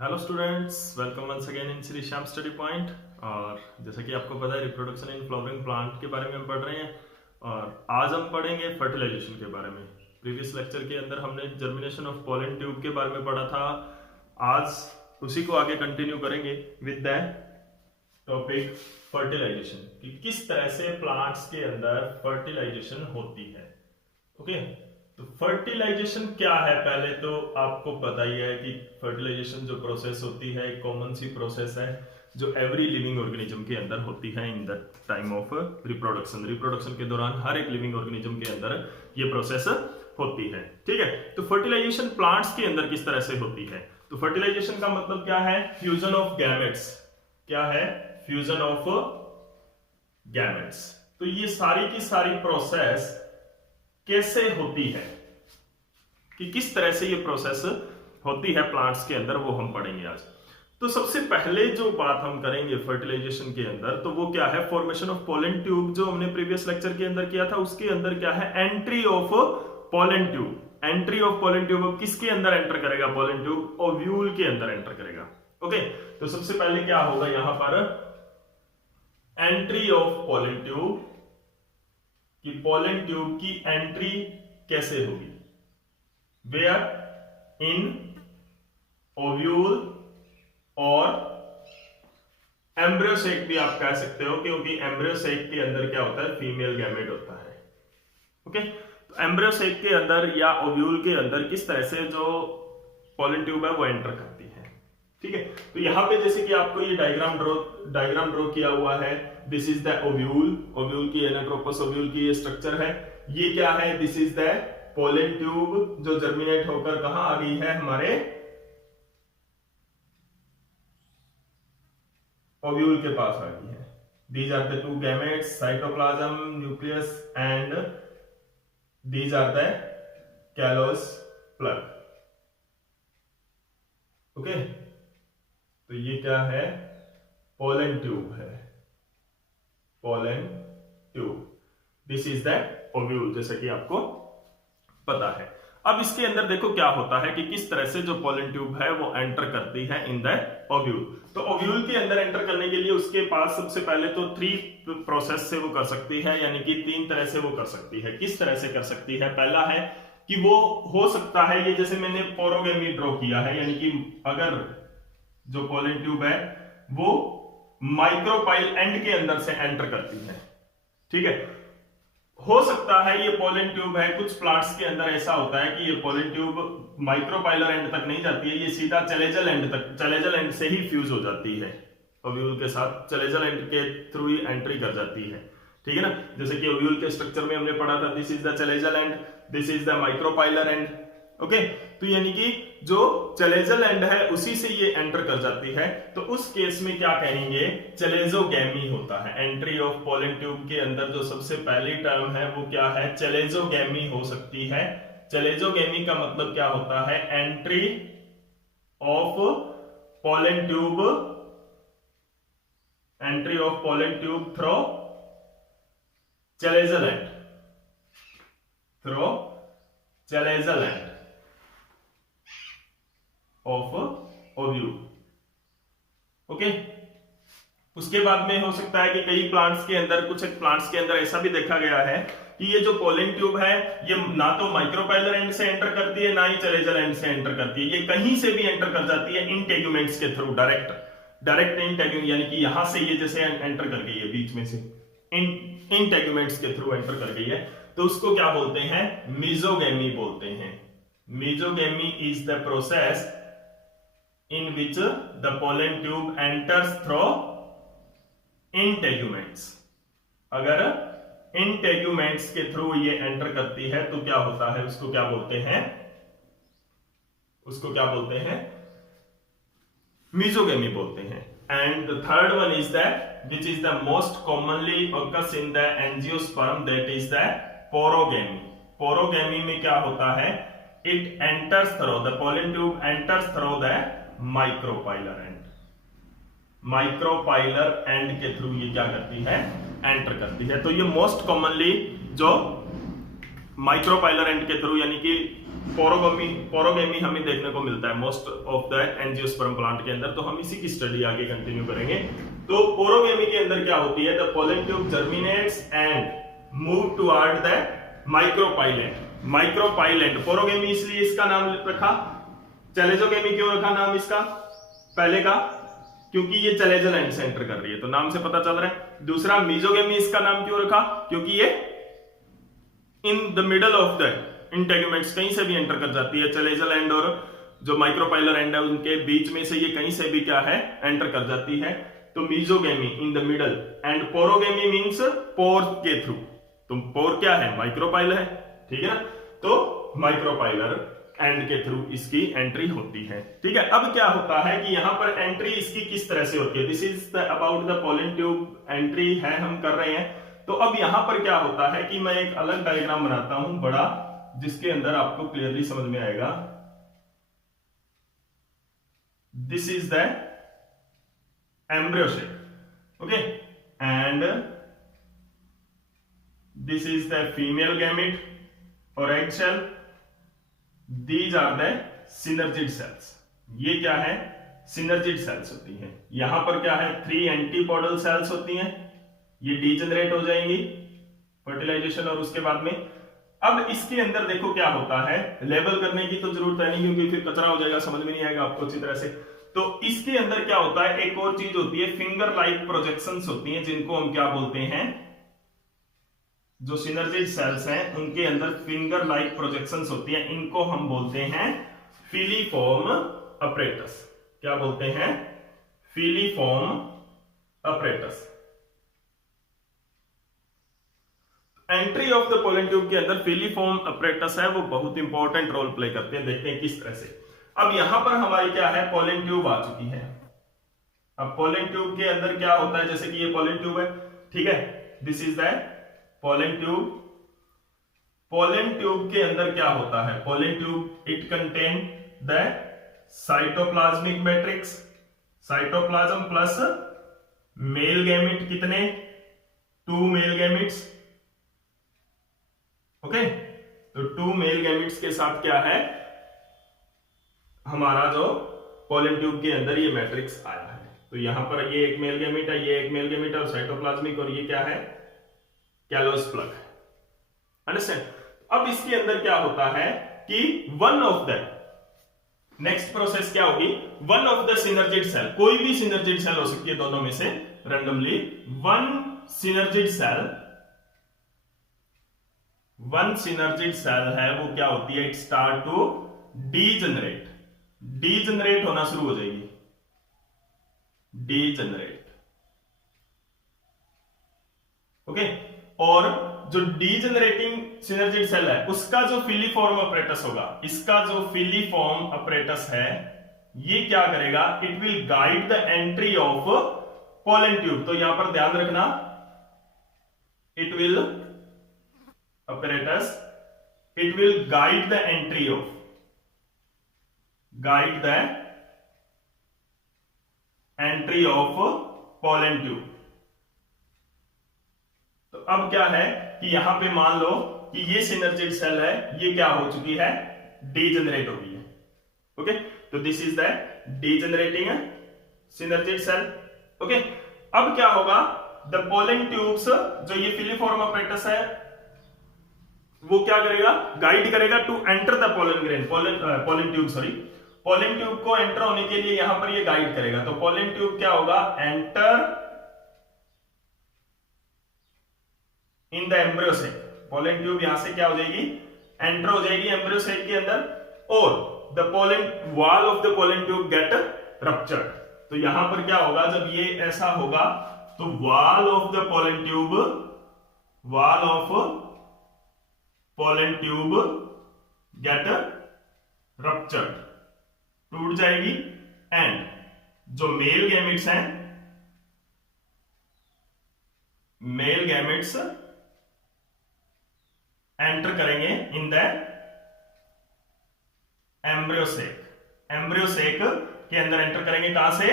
Hello students, welcome once again in Shri Shyam study point. और जैसा कि आपको पता है, रिप्रोडक्शन इन फ्लावरिंग प्लांट के बारे में हम पढ़ रहे हैं और आज हम पढ़ेंगे फर्टिलाइजेशन के बारे में। प्रीवियस लेक्चर के अंदर हमने जर्मिनेशन ऑफ पॉलन ट्यूब के बारे में पढ़ा था। आज उसी को आगे कंटिन्यू करेंगे विद द टॉपिक फर्टिलाइजेशन, कि किस तरह से प्लांट्स के अंदर फर्टिलाइजेशन होती है। ओके, तो फर्टिलाइजेशन क्या है? पहले तो आपको पता ही है कि फर्टिलाइजेशन जो प्रोसेस होती है एक कॉमन सी प्रोसेस है जो एवरी लिविंग ऑर्गेनिज्म के अंदर होती है in the time of reproduction. Reproduction के दौरान हर एक लिविंग ऑर्गेनिज्म के अंदर ये प्रोसेस होती है। ठीक है, तो फर्टिलाइजेशन प्लांट्स के अंदर किस तरह से होती है? तो फर्टिलाइजेशन का मतलब क्या है? Fusion of gametes. क्या है? Fusion of gametes. तो ये सारी की सारी प्रोसेस कैसे होती है, कि किस तरह से ये प्रोसेस होती है प्लांट्स के अंदर, वो हम पढ़ेंगे आज। तो सबसे पहले जो बात हम करेंगे फर्टिलाइजेशन के अंदर, तो वो क्या है? फॉर्मेशन ऑफ पोलन ट्यूब, जो हमने प्रीवियस लेक्चर के अंदर किया था, उसके अंदर क्या है? Entry of pollen tube. Entry of pollen tube अब किसके अंदर एंटर करेगा? पोलन ट्यूब ओव्यूल के अंदर एंटर करेगा। ओके, तो सबसे पहले क्या होगा यहां पर? एंट्री ऑफ पोलन ट्यूब, कि पोलन ट्यूब की एंट्री कैसे होगी? वेयर? इन ओव्यूल और एम्ब्रियोसेक भी आप कह सकते हो, क्योंकि एम्ब्रियोसेक के अंदर क्या होता है? फीमेल गैमेट होता है। ओके, तो एम्ब्रियोसेक के अंदर या ओव्यूल के अंदर किस तरह से जो पोलन ट्यूब है वो एंटर करती है। ठीक है, तो यहां पे जैसे कि आपको ये डायग्राम ड्रॉ किया हुआ है। This is the ovule. Ovule की एनाट्रोपस ओव्यूल की ये स्ट्रक्चर है। ये क्या है? This is the pollen tube, जो जर्मिनेट होकर कहां आ गई है? हमारे ओव्यूल के पास आ गई है। These are the two gametes, cytoplasm, nucleus, and these are the callose plug. Okay, तो ये क्या है? पोलन ट्यूब है। Pollen tube, this is the ovule, जैसा कि आपको पता है। अब इसके अंदर देखो क्या होता है कि किस तरह से जो पोलन ट्यूब है वो एंटर करती है इन द ओव्यूल। तो ओव्यूल के अंदर एंटर करने के लिए उसके पास सबसे पहले तो 3 प्रोसेस से वो कर सकती है, यानी कि 3 तरह से वो कर सकती है। किस तरह से कर सकती है? पहला है कि वो हो सकता है, ये जैसे मैंने पोरोगेमी ड्रॉ किया है, यानी कि अगर जो पोलन ट्यूब है वो माइक्रोपाइल एंड के अंदर से एंटर करती है। ठीक है, हो सकता है ये पोलन ट्यूब है, कुछ प्लांट्स के अंदर ऐसा होता है कि ये पोलन ट्यूब माइक्रोपाइलर एंड तक नहीं जाती है, ये सीधा चलेजल एंड तक, चलेजल एंड से ही फ्यूज हो जाती है ओव्यूल के साथ, चलेजल एंड के थ्रू ही एंट्री कर जाती है। ठीक है ना, जैसे कि ओव्यूल के स्ट्रक्चर में हमने पढ़ा था, this is the चलेजल and, this is the micropylar and. Okay, तो यानी कि जो चलेजल एंड है उसी से ये एंटर कर जाती है। तो उस केस में क्या कहेंगे? चलेजोगैमी होता है। एंट्री ऑफ पोलन ट्यूब के अंदर जो सबसे पहली टर्म है वो क्या है? चलेजोगैमी हो सकती है। चलेजोगैमी का मतलब क्या होता है? Entry of pollen tube, entry of pollen tube through chalazal end, through chalazal end of ovule. Okay, उसके बाद में हो सकता है कि कई प्लांट्स के अंदर, कुछ प्लांट्स के अंदर ऐसा भी देखा गया है कि ये जो पोलन ट्यूब है ये ना तो माइक्रोपाइलर एंड से एंटर करती है, ना ही चलेजल एंड से एंटर करती है। ये कहीं से भी एंटर कर जाती है इंटेग्यूमेंट्स के थ्रू, डायरेक्ट इंटेग्यूमेंट, यानी कि यहां से ये जैसे एंटर कर गई है, बीच में से इंटेग्यूमेंट्स के थ्रू एंटर कर गई है, तो उसको क्या बोलते हैं? मीजोगैमी बोलते हैं। Mesogamy is the process in which the pollen tube enters through integuments। अगर integuments के थ्रू ये एंटर करती है तो क्या होता है? उसको क्या बोलते हैं? उसको क्या बोलते हैं? मीजोगैमी बोलते हैं। And the third one is that which is the most commonly occurs in the angiosperm, that is the porogamy। porogamy में क्या होता है? it enters through, the pollen tube enters through the micropylar and, micropylar end के through ये क्या करती है? Enter करती है। तो ये मोस्ट कॉमनली जो माइक्रोपाइलर एंड के थ्रू, यानी कि पोरोगेमी हमें देखने को मिलता है most of the angiosperm plant के अंदर। तो हम इसी की स्टडी आगे कंटिन्यू करेंगे। तो पोरोगेमी के अंदर क्या होती है, the pollen tube germinates and move toward the micropyle end. Micropyle end porogamy इसलिए इसका नाम रखा, चैलेजोगेमी क्यों रखा नाम इसका पहले का, क्योंकि ये चैलेजल एंड से एंटर कर रही है, तो नाम से पता चल रहा है। दूसरा मीजोगेमी इसका नाम क्यों रखा, क्योंकि ये in the middle of the integuments कहीं से भी एंटर कर जाती है। चैलेजल एंड और जो माइक्रोपाइलर एंड है उनके बीच में से ये कहीं से भी क्या है एंटर कर जाती है। तो mesogamy in the middle and porogamy means pore के थ्रू। तो पोर क्या है, माइक्रोपाइलर है, ठीक है ना। तो माइक्रोपाइलर एंड के थ्रू इसकी एंट्री होती है, ठीक है। अब क्या होता है कि यहां पर एंट्री इसकी किस तरह से होती है, this is the about the pollen tube entry है हम कर रहे हैं। तो अब यहां पर क्या होता है कि मैं एक अलग डायग्राम बनाता हूं बड़ा, जिसके अंदर आपको क्लियरली समझ में आएगा। This is the embryo shape, okay, and this is the female gamete और egg cell. These are the synergid cells. ये क्या है, सिनर्जिड सेल्स होती हैं। यहां पर क्या है, 3 एंटीपोडल सेल्स होती हैं, ये डीजनरेट हो जाएंगी फर्टिलाइजेशन और उसके बाद में। अब इसके अंदर देखो क्या होता है, लेबल करने की तो जरूरत है नहीं क्योंकि फिर कचरा हो जाएगा, समझ में नहीं आएगा आपको अच्छी तरह से। तो इसके अंदर क्या होता है, एक और चीज होती है, फिंगर लाइक प्रोजेक्शंस होती हैं, जिनको हम क्या बोलते हैं, जो सिनर्जिड सेल्स हैं उनके अंदर फिंगर लाइक प्रोजेक्शंस होती हैं, इनको हम बोलते हैं फिलीफॉर्म अपरेटस। क्या बोलते हैं, filiform apparatus. Entry of the pollen tube के अंदर फिलीफॉर्म अपरेटस है, वो बहुत इंपॉर्टेंट रोल प्ले करते हैं। देखते हैं किस तरह से। अब यहां पर हमारी क्या है, पोलन ट्यूब आ चुकी है। अब पोलन ट्यूब के अंदर क्या होता है, जैसे कि ये पोलन ट्यूब है, ठीक है, this is the pollen tube. Pollen tube के अंदर क्या होता है, pollen tube it contain the cytoplasmic matrix, cytoplasm plus male gamete, कितने, 2 मेल गैमेट्स, ओके। तो 2 मेल गैमेट्स के साथ क्या है हमारा जो पोलन ट्यूब के अंदर ये मैट्रिक्स आया है। तो यहां पर ये एक मेल गैमेट है, ये एक मेल गैमेट है और साइटोप्लाज्मिक, और ये क्या है, कैलोस प्लग, अंडरस्टैंड। अब इसके अंदर क्या होता है कि one of the next process क्या होगी, one of the synergid cell, कोई भी सिनर्जिड सेल हो सकती है दोनों में से रैंडमली, वन सिनर्जिड सेल है, वो क्या होती है, इट स्टार्ट टू डीजनरेट होना शुरू हो जाएगी, डीजनरेट, ओके। और जो डीजनरेटिंग सिनर्जिड सेल है उसका जो फिलीफॉर्म अपरेटस होगा, इसका जो फिलीफॉर्म अपरेटस है ये क्या करेगा, it will guide the entry of pollen tube. तो यहां पर ध्यान रखना, it will apparatus, it will guide the entry of pollen tube। तो अब क्या है कि यहां पे मान लो कि ये सिनर्जिड सेल है, ये क्या हो चुकी है, डीजनरेट हो गई है, ओके। तो this is the degenerating synergid cell, okay. अब क्या होगा, द पोलन ट्यूब्स, जो ये फिलीफॉर्म अपरेटस है वो क्या करेगा, गाइड करेगा to enter the pollen tube को एंटर होने के लिए यहां पर ये गाइड करेगा। तो पोलन ट्यूब क्या होगा, enter in the embryo sec. Pollen tube यहां से क्या हो जाएगी, एंटर हो जाएगी एम्ब्रियो सेक के अंदर, और the pollen wall of the pollen tube get ruptured. तो यहां पर क्या होगा, जब ये ऐसा होगा तो wall of the pollen tube get ruptured, टूट जाएगी, एंड जो मेल गैमेट्स हैं, मेल गैमेट्स एंटर करेंगे इन द एम्ब्रियो सेक के अंदर एंटर करेंगे, कहां से,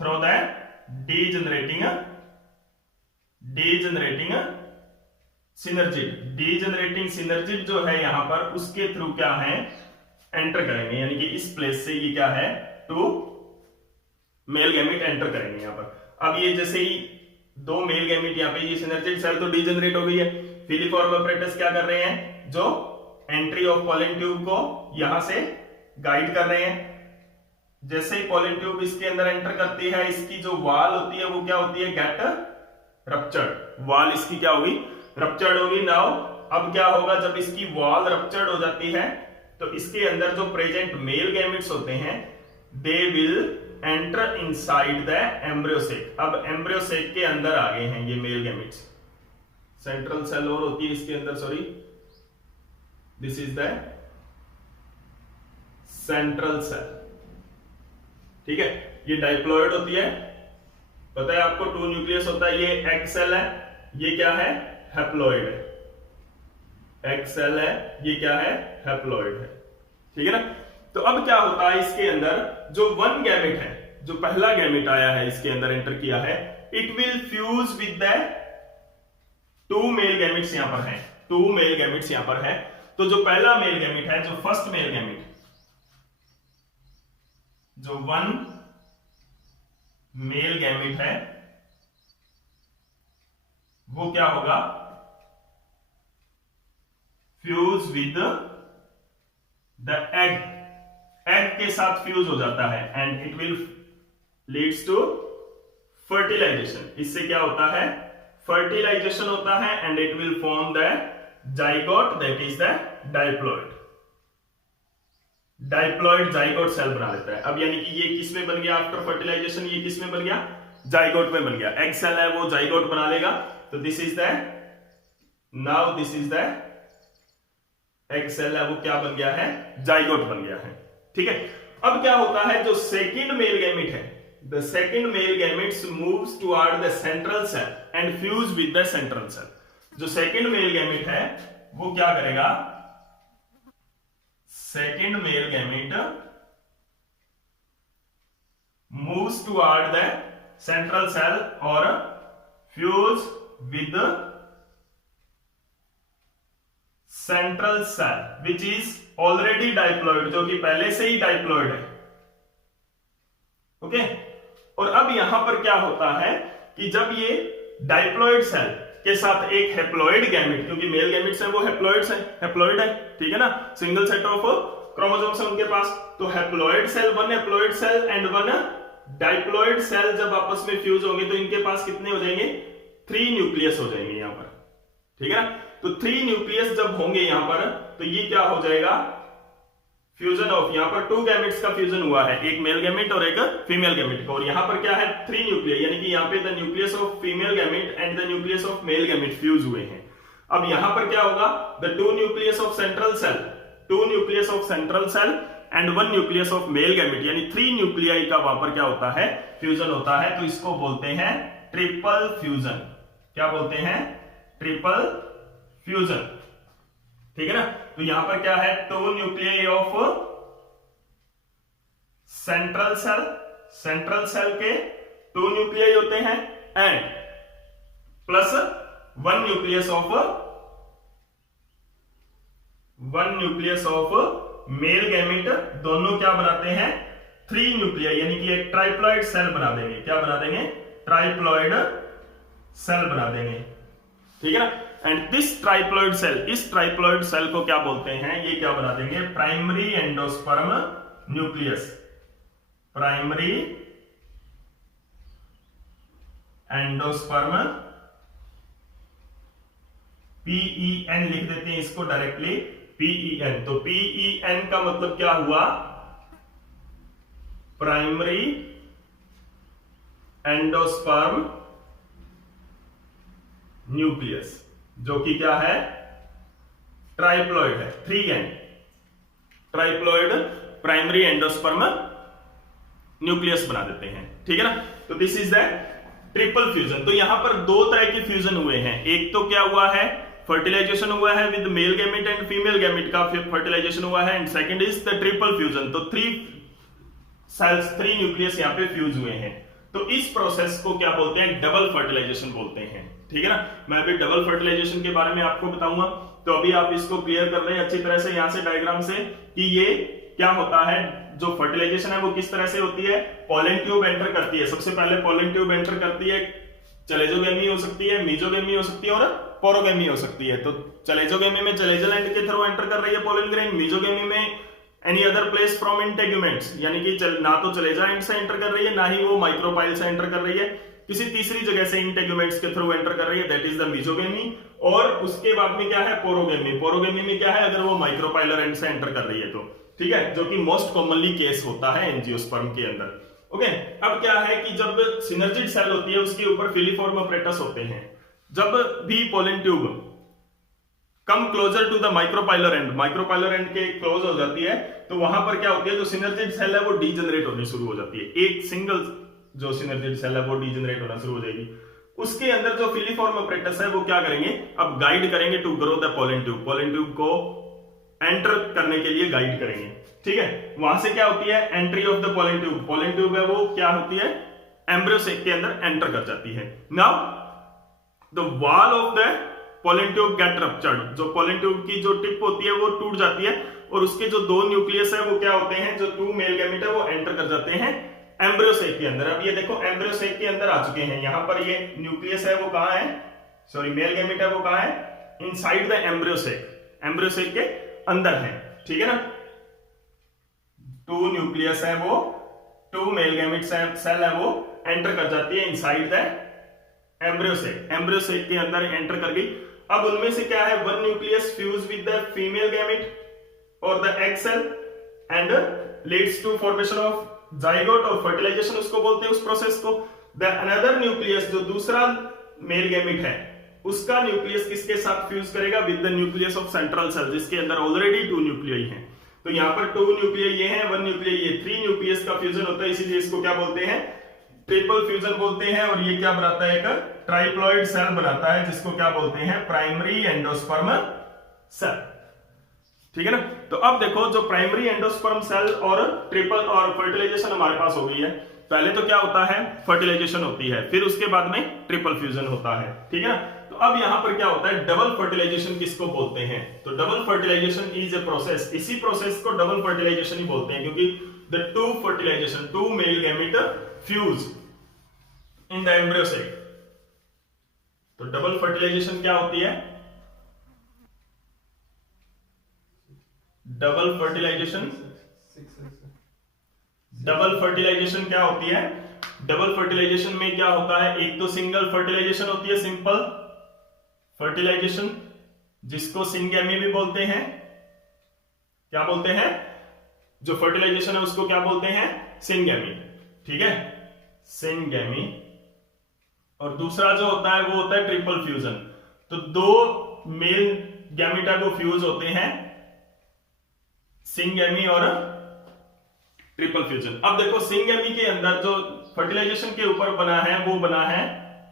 through the degenerating synergid, डीजेनरेटिंग synergid जो है यहां पर, उसके थ्रू क्या है एंटर करेंगे, यानी कि इस प्लेस से ये क्या है टू मेल गैमेट एंटर करेंगे यहां पर। अब ये जैसे ही दो मेल गैमेट यहाँ पे, ये सिनर्जिड सेल तो डीजेनरेट हो गई है, फिलिफॉर्म अपरेटस क्या कर रहे हैं, जो एंट्री ऑफ पॉलन ट्यूब को यहां से गाइड कर रहे हैं। जैसे ही पॉलन ट्यूब इसके अंदर एंटर करती है, इसकी जो वॉल होती है वो क्या होती है, गेट रप्चर्ड, वॉल इसकी क्या होगी, रप्चर्ड होगी। नाउ अब क्या होगा, जब इसकी वॉल रप्चर्ड हो जाती है तो इसके अंदर जो प्रेजेंट मेल गैमेट्स होते हैं they will enter inside the embryo sac. अब एम्ब्रियोसेक के अंदर आ गए हैं ये मेल गैमेट्स। सेंट्रल सेल और होती है इसके अंदर, sorry this is the central cell, ठीक है। ये डाइप्लॉइड होती है, पता है आपको, टू न्यूक्लियस होता है, ये एग सेल है, ये क्या है हैप्लॉइड है, एग सेल है, ये क्या है हैप्लॉइड है, ठीक है ना। तो अब क्या होता है, इसके अंदर जो वन गैमेट है, जो पहला गैमेट आया है इसके अंदर एंटर किया है, it will fuse with the two male gametes यहां पर है, टू मेल गैमेट्स यहां पर है। तो जो पहला मेल गैमेट है, जो फर्स्ट मेल गैमेट, जो वन मेल गैमेट है, वो क्या होगा, fuse with the egg, egg के साथ फ्यूज हो जाता है and it will leads to fertilization. इससे क्या होता है, फर्टिलाइजेशन होता है and it will form the zygote, that is the diploid. Diploid zygote cell बना लेता है। अब यानी कि ये किस में बन गया आफ्टर फर्टिलाइजेशन, ये किस में बन गया, जाइगोट में बन गया। एग सेल है वो जाइगोट बना लेगा, तो this is the, now this is the egg cell है वो क्या बन गया है, जाइगोट बन गया है, ठीक है। अब क्या होता है, जो सेकंड मेल गैमेट है, the second male gametes moves toward the central cell and fuse with the central cell. जो सेकंड मेल गैमेट है वो क्या करेगा, second male gamete moves toward the central सेल और fuse with central cell which is already diploid, जो कि पहले से ही डाइप्लॉइड है, ओके। और अब यहां पर क्या होता है कि जब ये डाइप्लॉइड सेल के साथ एक हैप्लॉइड गैमेट, क्योंकि मेल गैमेट्स हैं वो हैप्लॉइड है, ठीक है ना, सिंगल सेट ऑफ क्रोमोसोम्स है उनके पास, तो haploid cell, one haploid cell and one diploid cell जब आपस में फ्यूज होंगे तो इनके पास कितने हो जाएंगे, 3 न्यूक्लियस हो जाएंगे यहां पर, ठीक है ना। तो 3 न्यूक्लियस जब होंगे यहां पर, तो ये क्या हो जाएगा, फ्यूजन ऑफ, यहां पर 2 गैमेट्स का फ्यूजन हुआ है, एक मेल गैमेट और एक फीमेल गैमेट का, और यहां पर क्या है 3 न्यूक्लियस, यानी कि यहां पे the nucleus of female gamete and the nucleus of male gamete fuse हुए हैं। अब यहां पर क्या होगा, the 2 nucleus of central cell, 2 nucleus of central cell and 1 nucleus of male gamete, यानी 3 न्यूक्लियाई का वहां पर क्या होता है, फ्यूजन होता है। तो इसको बोलते हैं ट्रिपल फ्यूजन। क्या बोलते हैं, ट्रिपल फ्यूजन, ठीक है ना। तो यहां पर क्या है, 2 nuclei of central cell, central cell के 2 न्यूक्लियाई होते हैं and plus 1 nucleus of male gamete, दोनों क्या बनाते हैं, 3 न्यूक्लियाई, यानी कि एक ट्राइप्लॉइड सेल बना देंगे। क्या बना देंगे, ट्राइप्लॉइड सेल बना देंगे, ठीक है ना। एंड दिस ट्राइप्लॉइड सेल, इस ट्राइप्लॉइड सेल को क्या बोलते हैं, ये क्या बना देंगे, primary endosperm nucleus, primary endosperm, PEN लिख देते हैं इसको डायरेक्टली, PEN। तो PEN का मतलब क्या हुआ, प्राइमरी एंडोस्पर्म न्यूक्लियस, जो कि क्या है, ट्राइप्लॉइड है, 3N, triploid primary endosperm nucleus बना देते हैं, ठीक है ना। तो this is the triple fusion. तो यहां पर 2 तरह के फ्यूजन हुए हैं, एक तो क्या हुआ है, फर्टिलाइजेशन हुआ है with male gamete and female gamete का फर्टिलाइजेशन हुआ है, and second is the triple fusion. तो 3 सेल्स, 3 न्यूक्लियस यहां पे फ्यूज हुए हैं। तो इस प्रोसेस को क्या बोलते हैं, डबल फर्टिलाइजेशन बोलते हैं। ठीक है ना। मैं अभी डबल फर्टिलाइजेशन के बारे में आपको बताऊंगा, तो अभी आप इसको क्लियर कर लें अच्छी तरह से यहाँ से डायग्राम से कि ये क्या होता है। जो फर्टिलाइजेशन है वो किस तरह से होती है, पोलन ट्यूब एंटर करती है। सबसे पहले पोलन ट्यूब एंटर करती है, चलेजोगेमी हो सकती है, मीजोगेमी हो सकती है और पोरोगेमी हो सकती है। तो चलेजोगेमी में चलेजल एंड के थ्रू एंटर कर रही है पोलन ग्रेन, मीजोगेमी में any other place from integuments, यानी कि ना तो चलेजा एंड से एंटर कर रही है, ना ही वो माइक्रोपाइल से एंटर कर रही है, किसी तीसरी जगह से इंटेग्यूमेंट्स के थ्रू एंटर कर रही है, दैट इज द मीजोगेमी। और उसके बाद में क्या है, पोरोगेमी। पोरोगेमी में क्या है, अगर वो माइक्रोपाइलर एंड से एंटर कर रही है तो, ठीक है, जो कि मोस्ट कॉमनली केस होता है एंजियोस्पर्म के अंदर। ओके, अब क्या है कि जब सिनर्जिड सेल होती है उसके ऊपर फिलीफॉर्म अपरेटस होते हैं। जब भी pollen tube come closer to the micropylar end के क्लोज हो जाती है, तो वहां पर क्या होती है, जो सिनर्जिड सेल है वो डीजनरेट होनी शुरू हो जाती है। एक सिंगल जो सिनर्जिड सेल है वो डीजनरेट होना शुरू हो जाएगी। उसके अंदर जो फिलीफॉर्म अपरेटस है वो क्या करेंगे, अब गाइड करेंगे to grow the pollen tube. Pollen tube को एंटर करने के लिए गाइड करेंगे, ठीक है। वहां से क्या होती है, entry of the pollen tube. Pollen tube है वो क्या होती है, एम्ब्रियो सेक के अंदर एंटर कर जाती है। Now the wall of the pollen tube get ruptured. जो पोलन ट्यूब की जो टिप होती है वो टूट जाती है और उसके जो दो न्यूक्लियस है वो क्या होते हैं, जो टू मेल गैमेट है वो एंटर कर जाते हैं एम्ब्रियो सेक के अंदर। अब ये देखो एम्ब्रियो सेक के अंदर आ चुके हैं। यहां पर ये न्यूक्लियस है वो कहां है, सॉरी मेल गैमेट है वो कहां है, inside the embryo sec, embryo sac के अंदर है, ठीक है ना। टू न्यूक्लियस है वो, टू मेल गैमेट सेल है वो एंटर कर जाती है inside the embryo sec. Embryo sac के अंदर एंटर कर गई। अब उनमें से क्या है, one nucleus fuse with the female gamete और the egg cell and leads to formation of zygote, और फर्टिलाइजेशन उसको बोलते हैं उस प्रोसेस को। द अनदर न्यूक्लियस, जो दूसरा मेल गैमेट है, उसका न्यूक्लियस किसके साथ फ्यूज करेगा, with the nucleus of central cell, जिसके अंदर ऑलरेडी टू न्यूक्लियई हैं। तो यहां पर टू न्यूक्लियई ये हैं, वन न्यूक्लियई ये, थ्री न्यूक्लियस का फ्यूजन होता है, इसीलिए इसको क्या बोलते हैं, ट्रिपल फ्यूजन बोलते हैं। और ये क्या बनाता है, एक ट्राइप्लॉइड सेल बनाता है, जिसको क्या बोलते हैं, प्राइमरी एंडोस्पर्म सेल, ठीक है ना। तो अब देखो, जो प्राइमरी एंडोस्पर्म सेल और ट्रिपल और फर्टिलाइजेशन हमारे पास हो गई है। पहले तो क्या होता है, फर्टिलाइजेशन होती है, फिर उसके बाद में ट्रिपल फ्यूजन होता है, ठीक है ना। तो अब यहां पर क्या होता है, डबल फर्टिलाइजेशन किसको बोलते हैं, तो double fertilization is a process. इसी प्रोसेस को डबल फर्टिलाइजेशन ही बोलते हैं, क्योंकि the two fertilization, two male gamete fuse in the embryo sac. तो डबल फर्टिलाइजेशन क्या होती है, डबल फर्टिलाइजेशन क्या होती है, डबल फर्टिलाइजेशन में क्या होता है, एक तो सिंगल फर्टिलाइजेशन होती है, सिंपल फर्टिलाइजेशन, जिसको सिंगैमी भी बोलते हैं। क्या बोलते हैं, जो फर्टिलाइजेशन है उसको क्या बोलते हैं, सिंगैमी, ठीक है, सिंगैमी। और दूसरा जो होता है वो होता है ट्रिपल फ्यूजन। तो दो मेल गैमेट है वो फ्यूज होते हैं, सिंगैमी और ट्रिपल फ्यूजन। अब देखो, सिंगैमी के अंदर जो फर्टिलाइजेशन के ऊपर बना है वो बना है,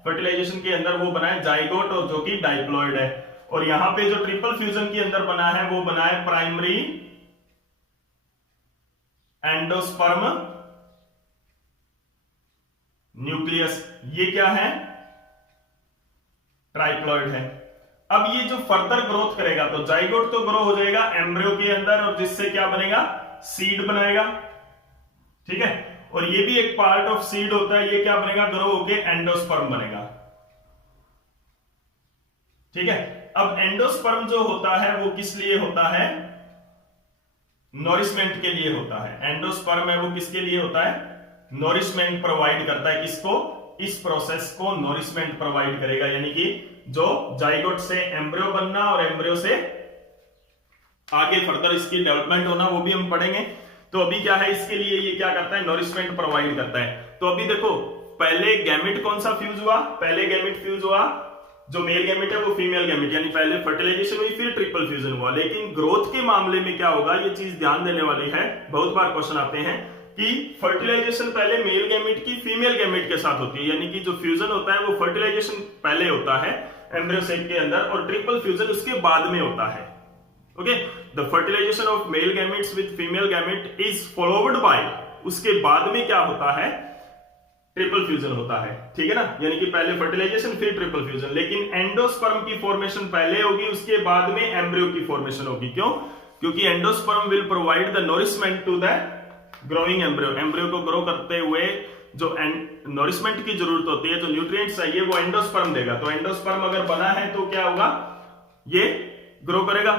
फर्टिलाइजेशन के अंदर वो बना है जाइगोट, और जो कि डाइप्लॉइड है। और यहां पे जो ट्रिपल फ्यूजन के अंदर बना है वो बना है प्राइमरी एंडोस्पर्म न्यूक्लियस। ये क्या है, ट्राइप्लॉइड है। अब ये जो फर्दर ग्रोथ करेगा, तो जाइगोट तो ग्रो हो जाएगा एम्ब्रियो के अंदर, और जिससे क्या बनेगा, सीड बनाएगा, ठीक है। और ये भी एक पार्ट ऑफ सीड होता है, ये क्या बनेगा, ग्रो होके एंडोस्पर्म बनेगा, ठीक है। अब एंडोस्पर्म जो होता है वो किस लिए होता है, नॉरिशमेंट के लिए होता है। एंडोस्पर्म है वो किसके लिए होता है, नॉरिशमेंट प्रोवाइड करता है, किसको, इस प्रोसेस को नॉरिशमेंट प्रोवाइड करेगा, यानी कि जो जाइगोट से एम्ब्रियो बनना और एम्ब्रियो से आगे फर्दर इसकी डेवलपमेंट होना, वो भी हम पढ़ेंगे। तो अभी क्या है, इसके लिए ये क्या करता है, नॉरिशमेंट प्रोवाइड करता है। तो अभी देखो, पहले गैमेट कौन सा फ्यूज हुआ, पहले गैमेट फ्यूज हुआ, जो मेल गैमेट है वो फीमेल गैमेट, यानी पहले फर्टिलाइजेशन हुई फिर ट्रिपल फ्यूजन हुआ। लेकिन ग्रोथ के मामले में क्या होगा, ये चीज ध्यान देने वाली है, बहुत बार क्वेश्चन आते हैं कि फर्टिलाइजेशन पहले मेल गैमेट की फीमेल गैमेट के साथ होती है, यानी कि जो फ्यूजन होता है वो फर्टिलाइजेशन पहले होता है एम्ब्रियो सेक के अंदर, और ट्रिपल फ्यूजन उसके बाद में होता है। Okay, the fertilization of male gametes with female gamete is followed by, उसके बाद में क्या होता है, ट्रिपल फ्यूजन होता है, ठीक है ना, यानी कि पहले फर्टिलाइजेशन फिर ट्रिपल फ्यूजन। लेकिन एंडोस्पर्म की फॉर्मेशन पहले होगी, उसके बाद में एम्ब्रियो की फॉर्मेशन होगी। क्यों? क्योंकि endosperm will provide the nourishment to the growing embryo. Embryo को ग्रो करते हुए जो नोरिशमेंट की जरूरत होती है, जो न्यूट्रिएंट्स चाहिए, वो एंडोस्पर्म देगा। तो एंडोस्पर्म अगर बना है तो क्या होगा, ये ग्रो करेगा।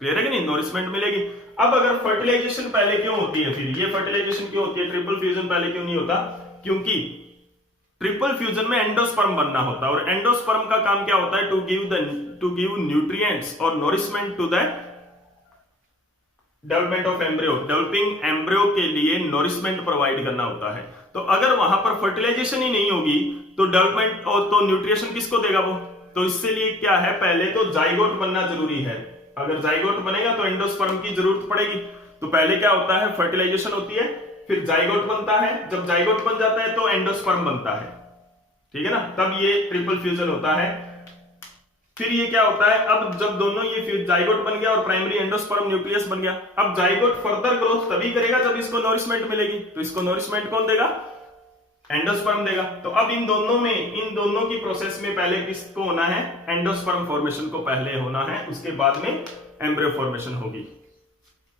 क्लियर है कि नहीं? नोरिशमेंट मिलेगी। अब अगर फर्टिलाइजेशन पहले क्यों होती है, फिर ये फर्टिलाइजेशन क्यों होती है, ट्रिपल फ्यूजन पहले क्यों नहीं होता? क्योंकि ट्रिपल फ्यूजन में एंडोस्पर्म बनना होता है, और एंडोस्पर्म का काम क्या होता है? टू गिव न्यूट्रिएंट्स और nourishment to the development of embryo. Developing embryo के लिए नोरिशमेंट प्रोवाइड करना होता है। तो अगर वहां पर फर्टिलाइजेशन ही नहीं होगी तो डेवलपमेंट और तो न्यूट्रिशन किसको देगा वो? तो इससे लिए क्या है, पहले तो जाइगोट बनना जरूरी है। अगर जाइगोट बनेगा तो एंडोस्पर्म की जरूरत पड़ेगी। तो पहले क्या होता है, फर्टिलाइजेशन होती है, फिर जाइगोट बनता है। जब जाइगोट बन जाता है तो एंडोस्पर्म बनता है, ठीक है ना, तब ये ट्रिपल फ्यूजन होता है। फिर ये क्या होता है, अब जब दोनों ये जाइगोट बन गया और प्राइमरी एंडोस्पर्म न्यूक्लियस बन गया, अब जाइगोट फर्दर ग्रोथ तभी करेगा जब इसको नोरिशमेंट मिलेगी। तो इसको नोरिशमेंट कौन देगा? एंडोस्पर्म देगा। तो अब इन दोनों की प्रोसेस में पहले किसको होना है? एंडोस्पर्म फॉर्मेशन को पहले होना है, उसके बाद में एम्ब्रियो फॉर्मेशन होगी।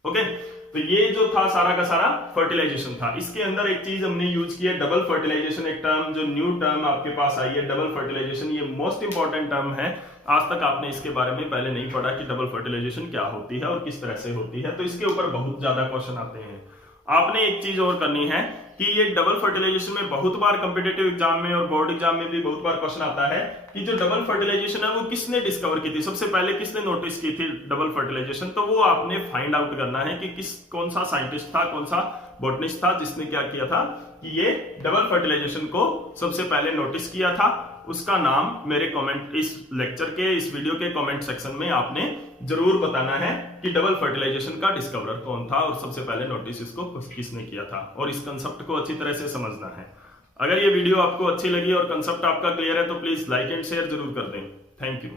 ओके, तो ये जो था सारा का सारा फर्टिलाइजेशन था। इसके अंदर एक चीज हमने यूज की है, डबल फर्टिलाइजेशन। एक टर्म जो न्यू टर्म आपके पास आई है, डबल फर्टिलाइजेशन। ये मोस्ट इंपॉर्टेंट टर्म है। आज तक आपने इसके बारे में पहले नहीं पढ़ा कि डबल फर्टिलाइजेशन क्या होती है और किस तरह से होती है। तो इसके ऊपर बहुत ज्यादा क्वेश्चन आते हैं। आपने एक चीज और करनी है कि ये डबल फर्टिलाइजेशन में बहुत बार कॉम्पिटिटिव एग्जाम में और बोर्ड एग्जाम में भी बहुत बार क्वेश्चन आता है कि जो डबल फर्टिलाइजेशन है वो किसने डिस्कवर की थी, सबसे पहले किसने नोटिस की थी डबल फर्टिलाइजेशन। तो वो आपने फाइंड आउट करना है कि कौन सा साइंटिस्ट था, कौन सा बोटनिस्ट था जिसने क्या किया था कि ये डबल फर्टिलाइजेशन को सबसे पहले नोटिस किया था। उसका नाम मेरे कमेंट, इस लेक्चर के, इस वीडियो के कमेंट सेक्शन में आपने जरूर बताना है कि डबल फर्टिलाइजेशन का डिस्कवरर कौन था और सबसे पहले नोटिस इसको किसने किया था, और इस कंसेप्ट को अच्छी तरह से समझना है। अगर ये वीडियो आपको अच्छी लगी और कंसेप्ट आपका क्लियर है तो प्लीज लाइक एंड शेयर जरूर कर दें। Thank you.